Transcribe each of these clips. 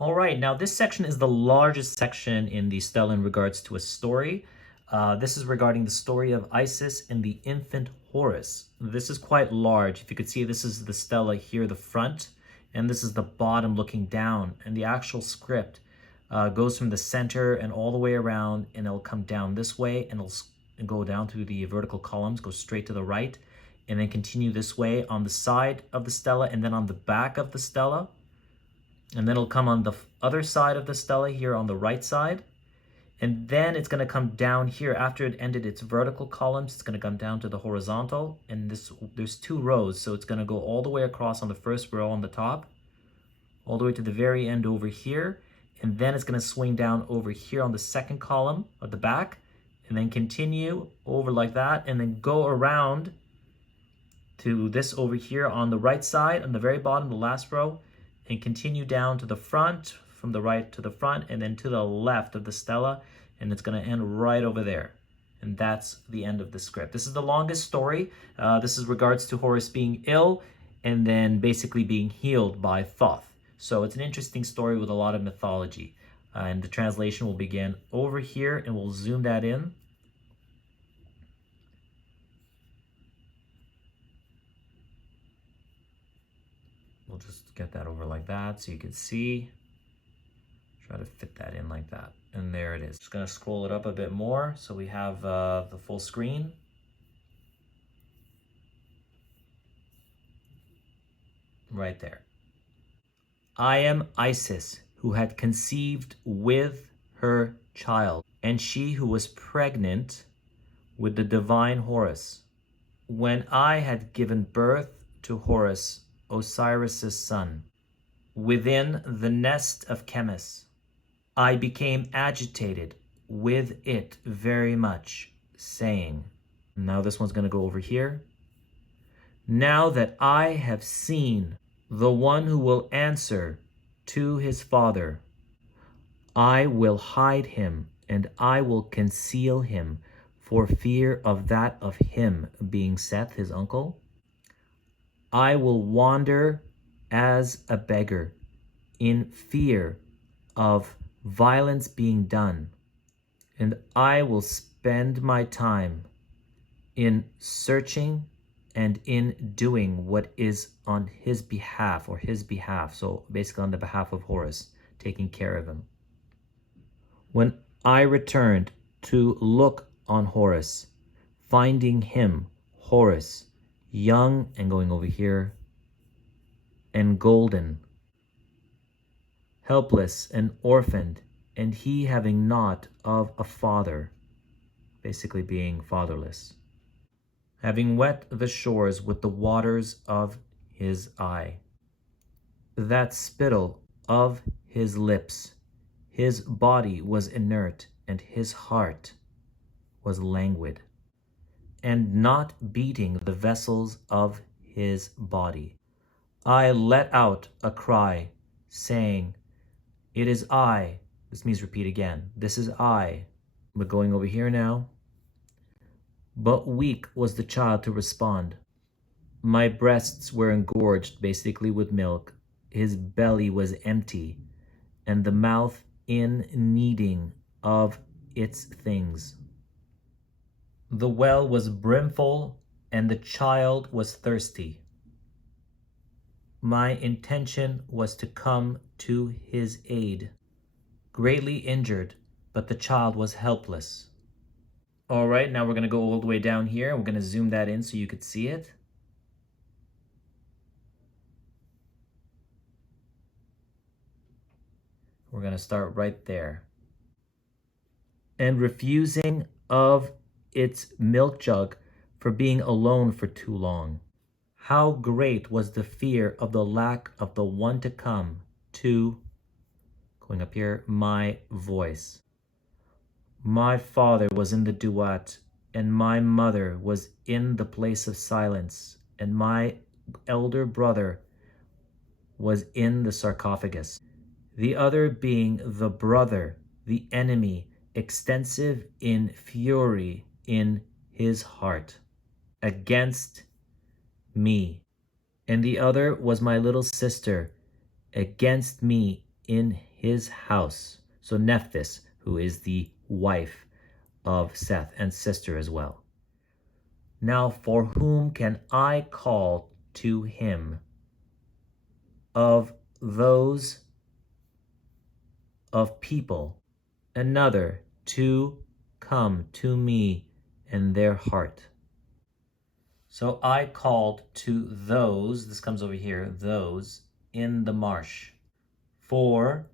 All right, now this section is the largest section in the stele in regards to a story. This is regarding the story of Isis and the infant Horus. This is quite large. If you could see, this is the stela here, the front, and this is the bottom looking down. And the actual script goes from the center and all the way around, and it'll come down this way, and it'll go down through the vertical columns, go straight to the right, and then continue this way on the side of the stela, and then on the back of the stela. And then it'll come on the other side of the stela here on the right side. And then it's going to come down here after it ended its vertical columns. It's going to come down to the horizontal. And there's 2 rows. So it's going to go all the way across on the first row on the top, all the way to the very end over here. And then it's going to swing down over here on the second column at the back. And then continue over like that. And then go around to this over here on the right side, on the very bottom, the last row. And continue down to the front, from the right to the front, and then to the left of the stela, and it's going to end right over there. And that's the end of the script. This is the longest story. This is regards to Horus being ill and then basically being healed by Thoth. So it's an interesting story with a lot of mythology. And the translation will begin over here, and we'll zoom that in. We'll just get that over like that so you can see. Try to fit that in like that. And there it is. Just going to scroll it up a bit more so we have the full screen. Right there. I am Isis, who had conceived with her child, and she who was pregnant with the divine Horus. When I had given birth to Horus, Osiris's son, within the nest of Chemis, I became agitated with it very much, saying, now this one's going to go over here. Now that I have seen the one who will answer to his father, I will hide him and I will conceal him for fear of that of him, being Seth, his uncle. I will wander as a beggar in fear of violence being done, and I will spend my time in searching and in doing what is on his behalf, or his behalf. So basically on the behalf of Horus, taking care of him. When I returned to look on Horus, finding him, Horus, young and going over here, and golden, helpless and orphaned, and he having naught of a father, basically being fatherless, having wet the shores with the waters of his eye, that spittle of his lips, his body was inert, and his heart was languid, and not beating the vessels of his body. I let out a cry, saying, it is I. This means repeat again. This is I. But going over here now. But weak was the child to respond. My breasts were engorged basically with milk. His belly was empty, and the mouth in needing of its things. The well was brimful, and the child was thirsty. My intention was to come to his aid. Greatly injured, but the child was helpless. All right, now we're going to go all the way down here. We're going to zoom that in so you could see it. We're going to start right there. And refusing of its milk jug for being alone for too long. How great was the fear of the lack of the one to come to, going up here, my voice. My father was in the duat, and my mother was in the place of silence, and my elder brother was in the sarcophagus. The other being the brother, the enemy, extensive in fury in his heart, against me. And the other was my little sister, against me in his house. So Mnevis, who is the wife of Seth and sister as well. Now for whom can I call to him of those of people, another to come to me in their heart? So I called to those, this comes over here, those in the marsh, for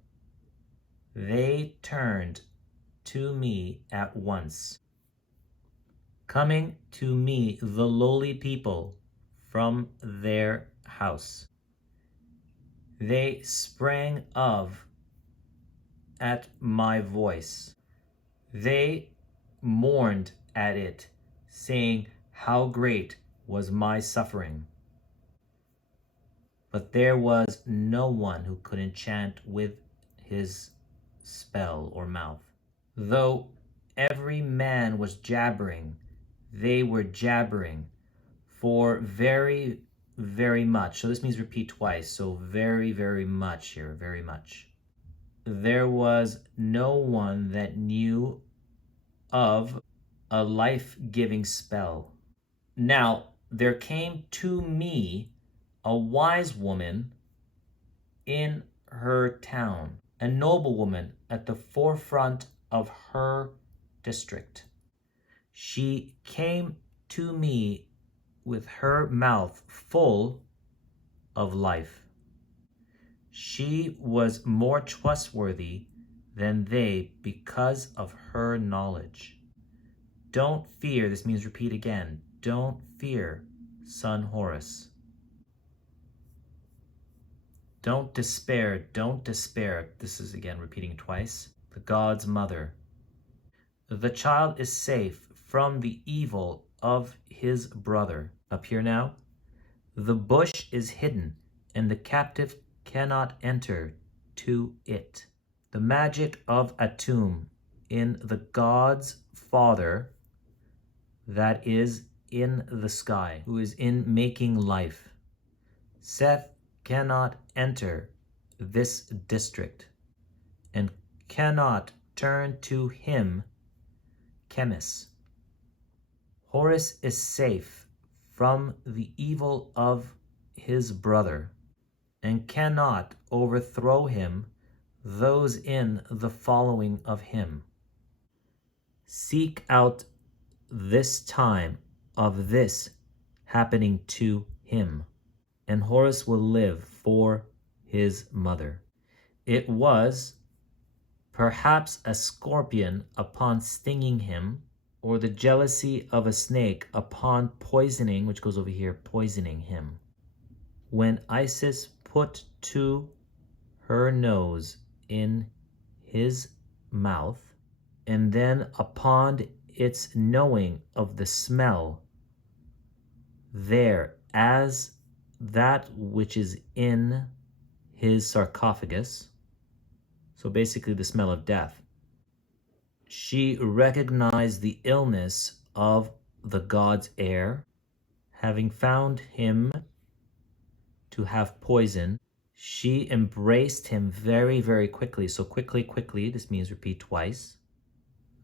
they turned to me at once. Coming to me the lowly people from their house. They sprang of at my voice. They mourned at it, saying, how great was my suffering. But there was no one who could enchant with his spell or mouth. Though every man was jabbering, they were jabbering for very, very much. So this means repeat twice. So very, very much here, very much. There was no one that knew of a life-giving spell. Now there came to me a wise woman in her town, a noblewoman at the forefront of her district. She came to me with her mouth full of life. She was more trustworthy than they because of her knowledge. Don't fear, this means repeat again. Don't fear, son Horus. Don't despair, don't despair. This is again repeating twice. The god's mother. The child is safe from the evil of his brother. Up here now. The bush is hidden, and the captive cannot enter to it. The magic of Atum in the god's father that is in the sky, who is in making life. Seth cannot enter this district and cannot turn to him, Chemis. Horus is safe from the evil of his brother and cannot overthrow him, those in the following of him. Seek out this time of this happening to him, and Horus will live for his mother. It was perhaps a scorpion upon stinging him, or the jealousy of a snake upon poisoning, which goes over here, poisoning him. When Isis put to her nose in his mouth, and then upon its knowing of the smell there as that which is in his sarcophagus, so basically the smell of death, she recognized the illness of the god's heir, having found him to have poison. She embraced him very, very quickly. So quickly, quickly, this means repeat twice.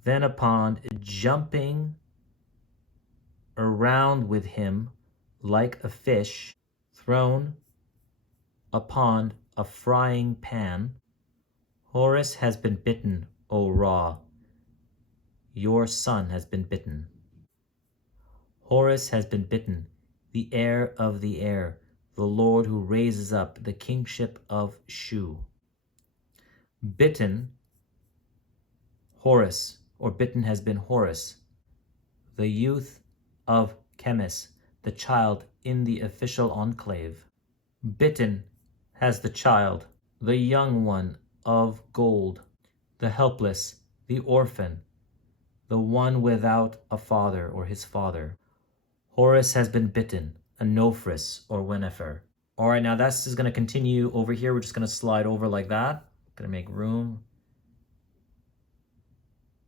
Then upon jumping around with him like a fish thrown upon a frying pan, Horus has been bitten, O Ra. Your son has been bitten. Horus has been bitten, the heir of the heir, the Lord who raises up the kingship of Shu. Bitten, Horus, or bitten has been Horus, the youth of Chemis, the child in the official enclave. Bitten has the child, the young one of gold, the helpless, the orphan, the one without a father or his father. Horus has been bitten, a Nofris or Winnefer. All right, now this is going to continue over here. We're just going to slide over like that. Going to make room.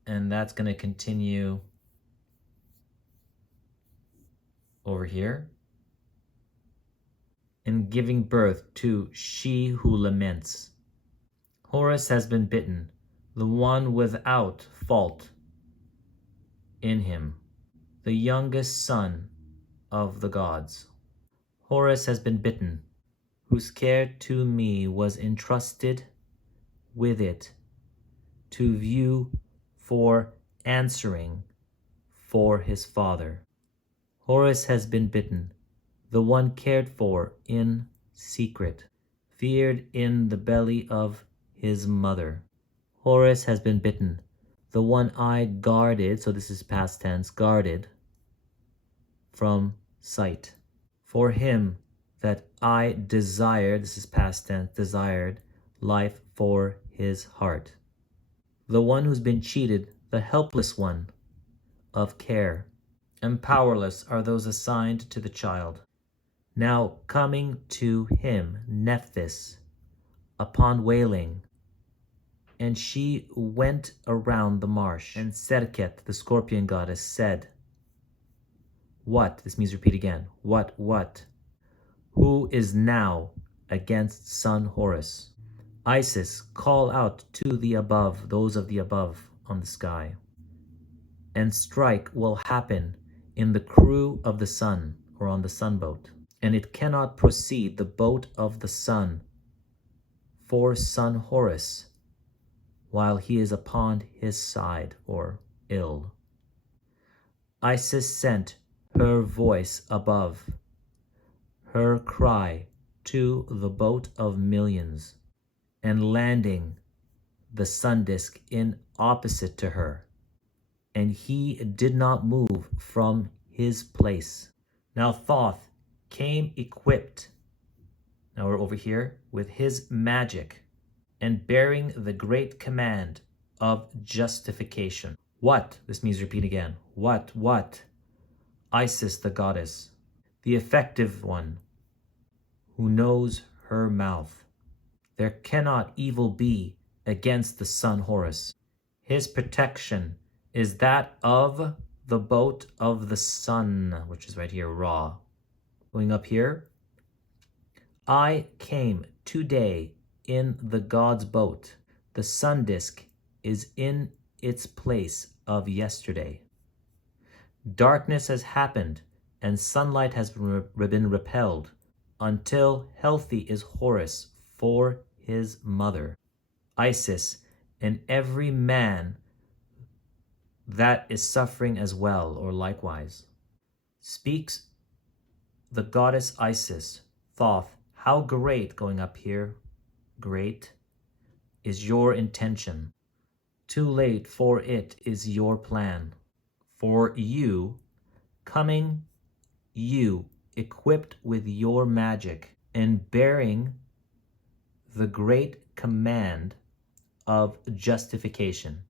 And that's going to continue over here. And giving birth to she who laments. Horus has been bitten, the one without fault in him, the youngest son of the gods. Horus has been bitten, whose care to me was entrusted with it to view for answering for his father. Horus has been bitten, the one cared for in secret, feared in the belly of his mother. Horus has been bitten, the one I guarded, so this is past tense, guarded from sight. For him that I desired, this is past tense, desired life for his heart. The one who's been cheated, the helpless one of care, and powerless are those assigned to the child. Now coming to him, Mnevis, upon wailing, and she went around the marsh, and Serket, the scorpion goddess, said, What? This means repeat again. What? Who is now against son Horus? Isis, call out to the above, those of the above on the sky, and strike will happen in the crew of the sun, or on the sunboat, and it cannot proceed the boat of the sun for son Horus while he is upon his side, or ill. Isis sent her voice above, her cry to the boat of millions, and landing the sun disk in opposite to her, and he did not move from his place. Now Thoth came equipped, now we're over here, with his magic, and bearing the great command of justification. What? This means repeat again. What? Isis the goddess, the effective one, who knows her mouth. There cannot evil be against the son Horus. His protection is that of the boat of the sun, which is right here, Ra. Going up here, I came today in the god's boat. The sun disk is in its place of yesterday. Darkness has happened, and sunlight has been repelled, until healthy is Horus for his mother, Isis, and every man that is suffering as well, or likewise. Speaks the goddess Isis, Thoth, how great, going up here, great, is your intention. Too late for it is your plan. For you, coming, you, equipped with your magic, and bearing the great command of justification,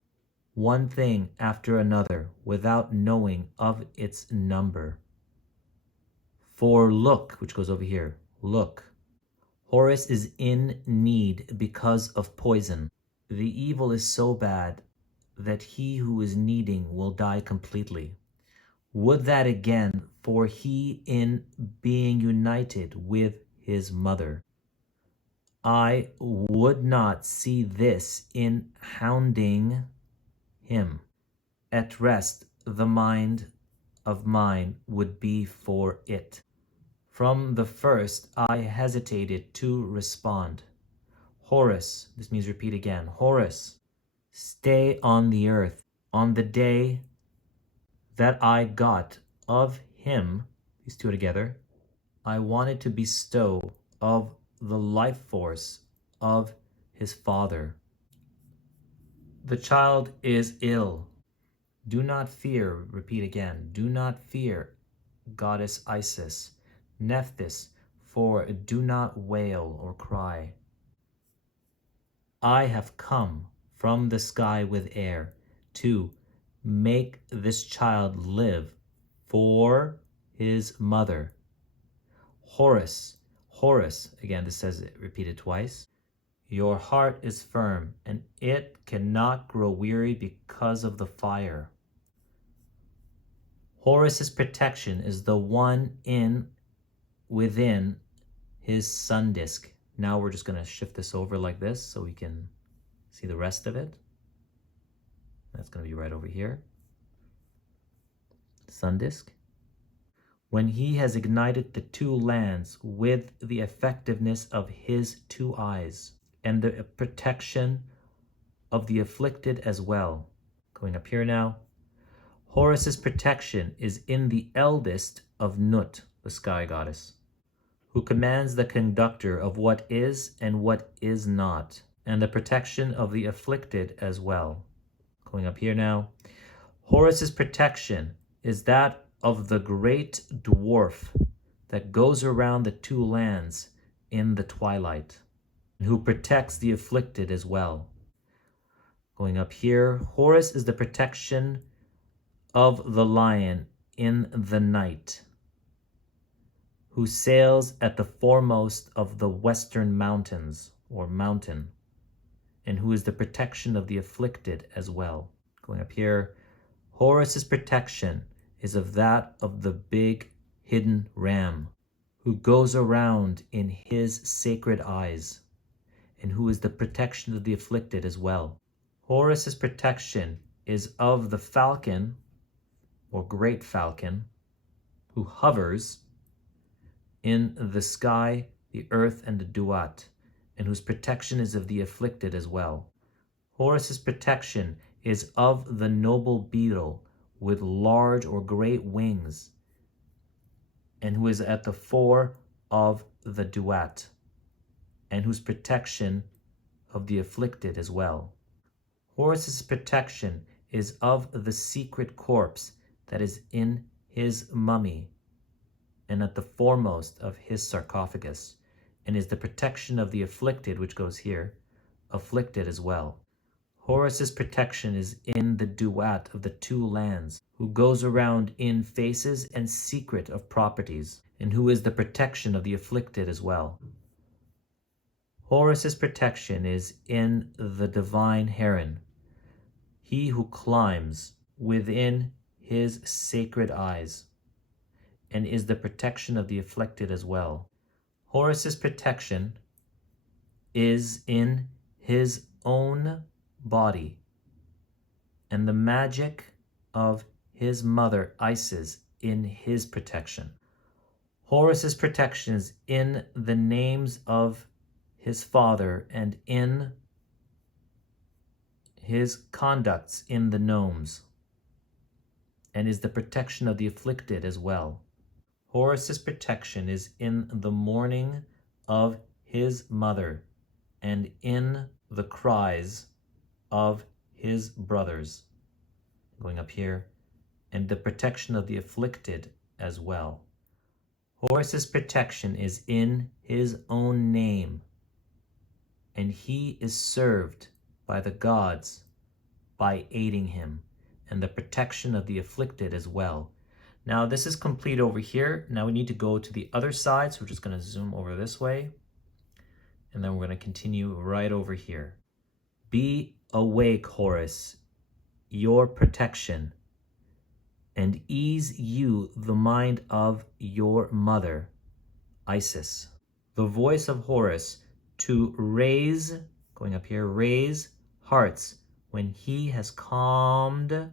one thing after another, without knowing of its number. For look, which goes over here, look, Horus is in need because of poison. The evil is so bad that he who is needing will die completely. Would that again, for he in being united with his mother. I would not see this in hounding him. At rest, the mind of mine would be for it. From the first, I hesitated to respond. Horus, this means repeat again, Horus, stay on the earth. On the day that I got of him, these two together, I wanted to bestow of the life force of his father. The child is ill. Do not fear, repeat again, do not fear, goddess Isis, Mnevis, for do not wail or cry. I have come from the sky with air to make this child live for his mother. Horus, again this says it repeated twice, your heart is firm and it cannot grow weary because of the fire. Horus's protection is the one within his sun disk. Now we're just going to shift this over like this so we can See the rest of it? That's going to be right over here. Sun disk. When he has ignited the two lands with the effectiveness of his two eyes and the protection of the afflicted as well. Going up here now. Horus's protection is in the eldest of Nut, the sky goddess, who commands the conductor of what is and what is not, and the protection of the afflicted as well. Going up here now. Horus's protection is that of the great dwarf that goes around the two lands in the twilight, and who protects the afflicted as well. Going up here, Horus is the protection of the lion in the night, who sails at the foremost of the western mountains, or mountain, and who is the protection of the afflicted as well. Going up here, Horus's protection is of that of the big hidden ram, who goes around in his sacred eyes, and who is the protection of the afflicted as well. Horus's protection is of the falcon, or great falcon, who hovers in the sky, the earth, and the duat, and whose protection is of the afflicted as well. Horus's protection is of the noble beetle with large or great wings, and who is at the fore of the duat, and whose protection of the afflicted as well. Horus's protection is of the secret corpse that is in his mummy and at the foremost of his sarcophagus, and is the protection of the afflicted, which goes here, afflicted as well. Horus's protection is in the duat of the two lands, who goes around in faces and secret of properties, and who is the protection of the afflicted as well. Horus's protection is in the divine heron, he who climbs within his sacred eyes, and is the protection of the afflicted as well. Horus's protection is in his own body, and the magic of his mother Isis in his protection. Horus's protection is in the names of his father and in his conducts in the gnomes, and is the protection of the afflicted as well. Horus's protection is in the mourning of his mother and in the cries of his brothers. Going up here, and the protection of the afflicted as well. Horus's protection is in his own name, and he is served by the gods by aiding him, and the protection of the afflicted as well. Now this is complete over here. Now we need to go to the other side, so we're just going to zoom over this way, and then we're going to continue right over here. Be awake, Horus, your protection, and ease you the mind of your mother, Isis. The voice of Horus to raise, going up here, raise hearts when he has calmed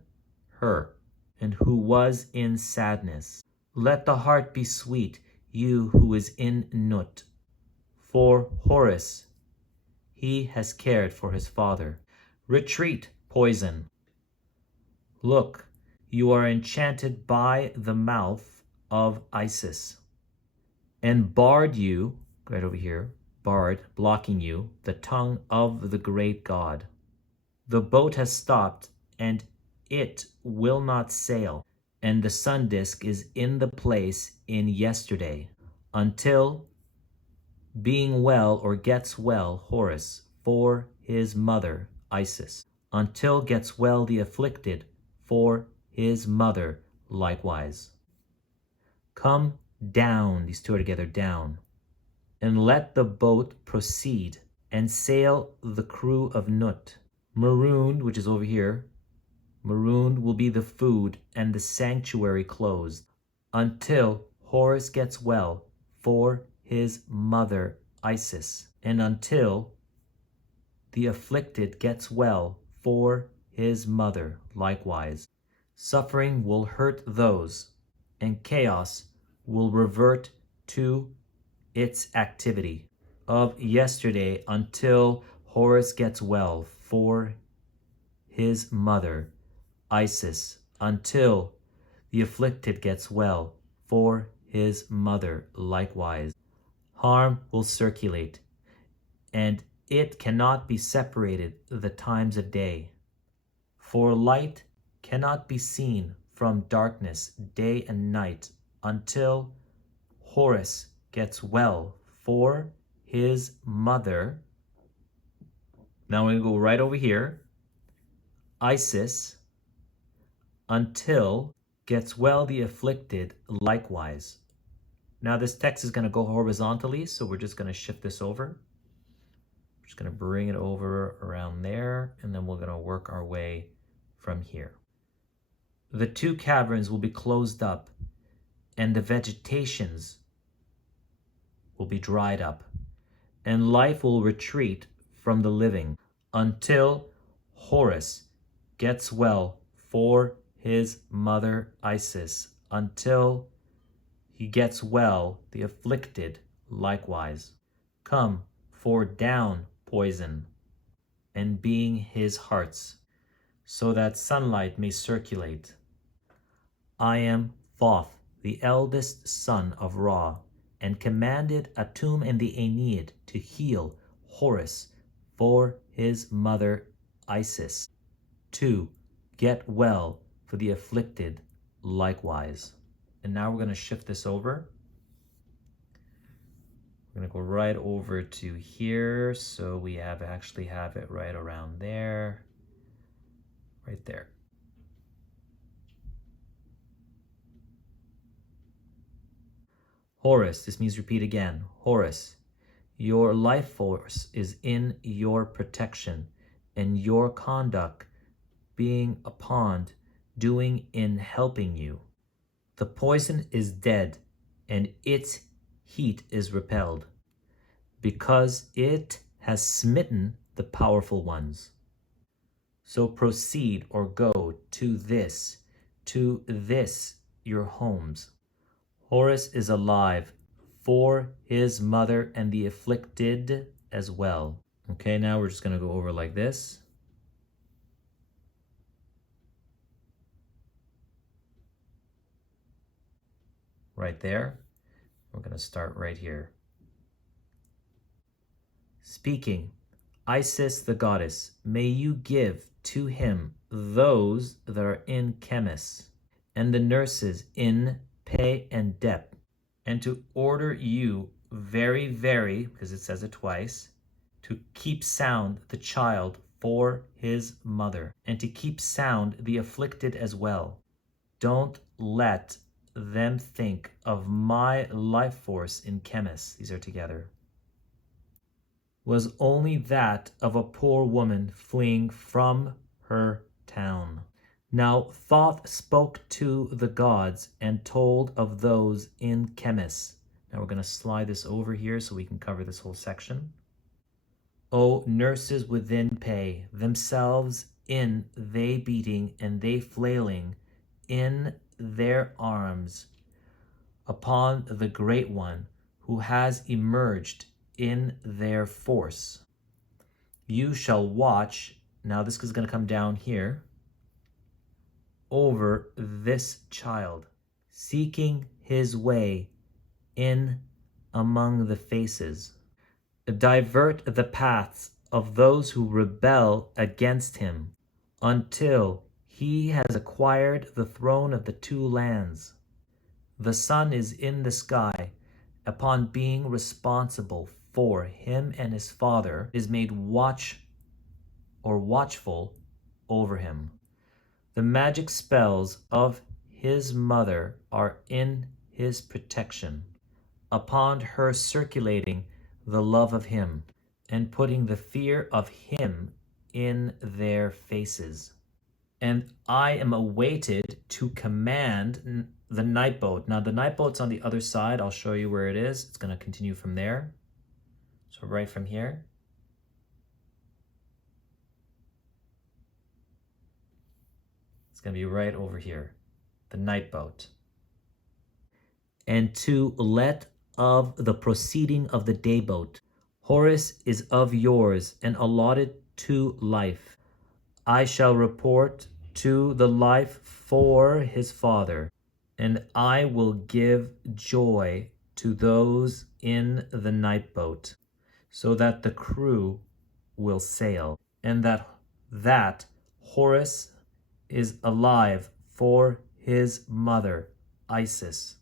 her, and who was in sadness. Let the heart be sweet, you who is in Nut. For Horus, he has cared for his father. Retreat, poison. Look, you are enchanted by the mouth of Isis, and barred you, right over here, barred, blocking you, the tongue of the great god. The boat has stopped, and it will not sail, and the sun disk is in the place in yesterday, until, being well or gets well, Horus, for his mother, Isis, until gets well the afflicted, for his mother likewise. Come down, these two are together, down, and let the boat proceed, and sail the crew of Nut. Marooned, which is over here, marooned will be the food and the sanctuary closed, until Horus gets well for his mother Isis, and until the afflicted gets well for his mother likewise. Suffering will hurt those, and chaos will revert to its activity of yesterday until Horus gets well for his mother, Isis, until the afflicted gets well for his mother likewise. Harm will circulate, and it cannot be separated the times of day. For light cannot be seen from darkness day and night until Horus gets well for his mother. Now we're going to go right over here. Isis, until gets well the afflicted likewise. Now this text is going to go horizontally, so we're just going to shift this over. We're just going to bring it over around there, and then we're going to work our way from here. The two caverns will be closed up, and the vegetations will be dried up, and life will retreat from the living until Horus gets well for his mother Isis, until he gets well the afflicted likewise. Come, for down poison, and being his hearts, so that sunlight may circulate. I am Thoth, the eldest son of Ra, and commanded Atum and the Aeneid to heal Horus for his mother Isis, to get well for the afflicted likewise. And now we're going to shift this over. We're going to go right over to here, so we actually have it right around there, right there. Horus, this means repeat again. Horus, your life force is in your protection, and your conduct being upon doing in helping you. The poison is dead, and its heat is repelled, because it has smitten the powerful ones. So proceed or go to this your homes. Horus is alive for his mother and the afflicted as well. Okay, now we're just going to go over like this. Right there. We're going to start right here. Speaking, Isis the goddess, may you give to him those that are in Chemis, and the nurses in Pe and Dep, and to order you very, very, because it says it twice, to keep sound the child for his mother, and to keep sound the afflicted as well. Don't let them think of my life force in Chemis, these are together, was only that of a poor woman fleeing from her town. Now Thoth spoke to the gods and told of those in Chemis. Now we're going to slide this over here so we can cover this whole section. O nurses within Pe, themselves in they beating and they flailing in their arms upon the great one who has emerged in their force. You shall watch, now this is going to come down here, over this child, seeking his way in among the faces. Divert the paths of those who rebel against him, until he has acquired the throne of the two lands. The sun is in the sky, upon being responsible for him, and his father is made watchful over him. The magic spells of his mother are in his protection, upon her circulating the love of him, and putting the fear of him in their faces. And I am awaited to command the night boat. Now the night boat's on the other side. I'll show you where it is. It's going to continue from there. So right from here. It's going to be right over here, the night boat. And to let of the proceeding of the day boat. Horus is of yours and allotted to life. I shall report to the life for his father, and I will give joy to those in the night boat, so that the crew will sail, and that Horus is alive for his mother, Isis,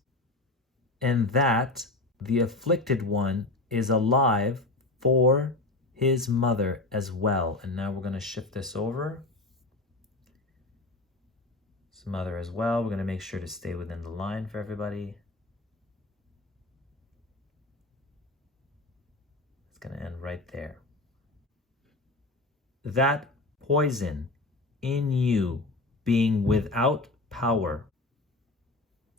and that the afflicted one is alive for his mother as well. And now we're going to shift this over. His mother as well. We're going to make sure to stay within the line for everybody. It's going to end right there. That poison in you being without power,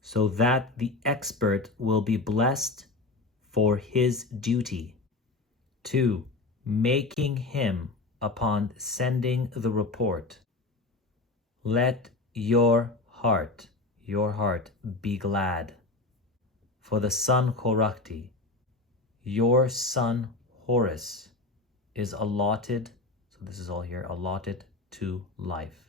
so that the expert will be blessed for his duty. 2. Making him upon sending the report. Let your heart be glad. For the son Korakti, your son Horus, is allotted, so this is all here, allotted to life.